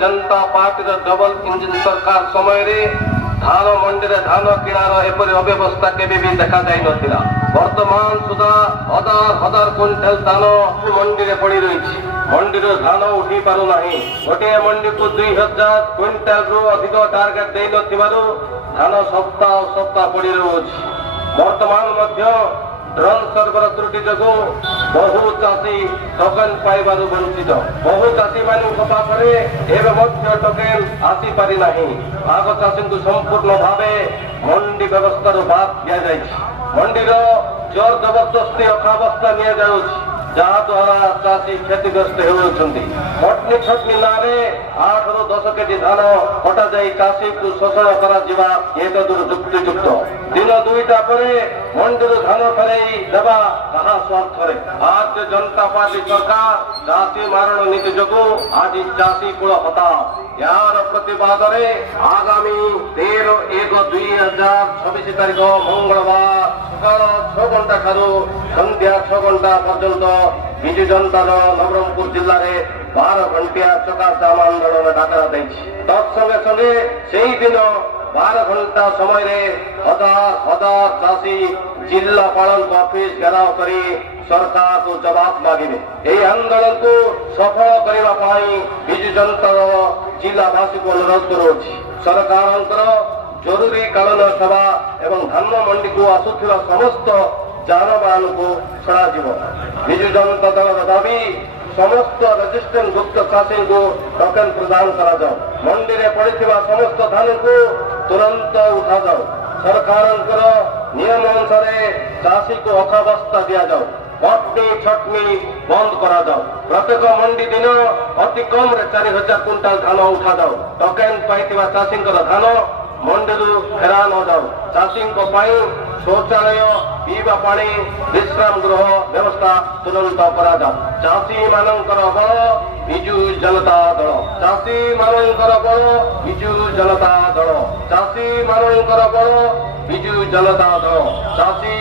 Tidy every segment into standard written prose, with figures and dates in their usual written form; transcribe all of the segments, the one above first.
जनता party double engine सरकार समय धान मंडी रे धान किणार एपरी अव्यवस्था केबे भी देखा जाई नथिला। वर्तमान सुधा हजार हजार क्विंटल धान मंडी रे पड़ी रही। मंडी रे धान उठी पारु नाही। गोटे मंडी को 2000 क्विंटल रु अधिक टार्गेट देई नथिबारु धान सप्ताह सप्ताह पड़ी रहउछि। वर्तमान मध्य ड्रोन सर्वर त्रुटि जगो बहु चाषी टोकन पाइबारु वंचित। बहु चाषी मान पाखरे एवं मध्य टोकन आसी पारि नाही। आग चाषी को संपूर्ण भावे मंडी व्यवस्था बात दिया जाए। मंडी जोर जबरदस्ती अखावस्था निया जाउछि जहाद्वारा चाषी क्षतिग्रस्त होउछन्ति। मटनी छटनी नारे 8 ରୁ 10 केजी धान कटा जाई चाषी को शोषण करा जिवा एक दुर्जुक्तियुक्त। दिन दुईटा परे मंडी धान फेराई देवा कहा स्वार्थ रे। आज जनता पार्टी सरकार चाषी मारण नीति जोगु आज चाषी कूल हता। यार प्रतिवाद रे आगामी 13/1/2026 तारीख मंगलवार सकाळ 6 घंटा ठारू संध्या 6 घंटा पर्यंत विजु जनता नवरंगपुर जिल्ला रे 12 घंटिया चकाचाम आंदोलन डाकरा दैछि। तत्संगे संगे सेही दिन 12 घंटा समय रे हजार हजार चाषी जिल्लापाल ऑफिस घेराव करी सरकार को जवाब मागिबे। एही आंदोलन को सफल करिबा पई विजु जनता जिल्लावासी को अनुरोध करूछि। सरकारंकर जरूरी कालन सभा एवं धान मंडी को आसुथिबा समस्त जानवाहन को छड़ा जीव। विजु जनता दल दाबी समस्त रेजिस्टेंट गुप्त चाषी को टोकन प्रदान करा जाओ। मंडी रे पड़िथिबा समस्त धान को तुरंत उठा जाओ। सरकारंकर नियम अनुसार चाषी को अखावस्था दिया जाओ। मटनी छटनी बंद करा जाओ। प्रत्येक मंडी दिन अति कम रे 4000 क्विंटल धान उठा जाओ। टोकन पाइथिबा चाषी धान मंडी फेरा न जाओ। चाषी शौचालय पीवा पानी विश्राम गृह व्यवस्था तुरंत करा जाओ। चाषी मानकर बल विजु जनता दल। चाषी मानकर बल विजु जनता दल। चाषी मानकर बल विजु जनता दल। चाषी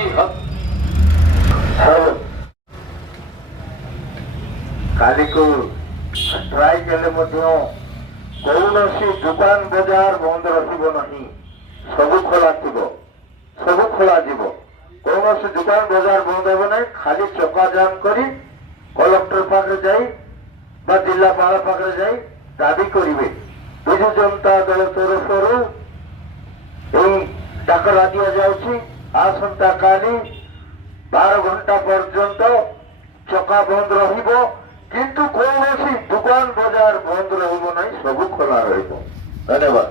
काली को स्ट्राइक कौन दुकान बजार बंद रही सब खोला थी सब खोला जीव। कौन दुकान बजार बंद हो ना खाली चकाजाम करी कलेक्टर पाखे जाई बा जिलापाल पाखे जाई दाबी करिवे। विजु जनता दल तरफरु डाकरा दिया जाउछि। आसंता काली 12 घंटा पर्यंत चका बंद रहिबो किंतु कौन दुकान बजार बंद रहिबो नहीं सब खोला रहिबो। धन्यवाद।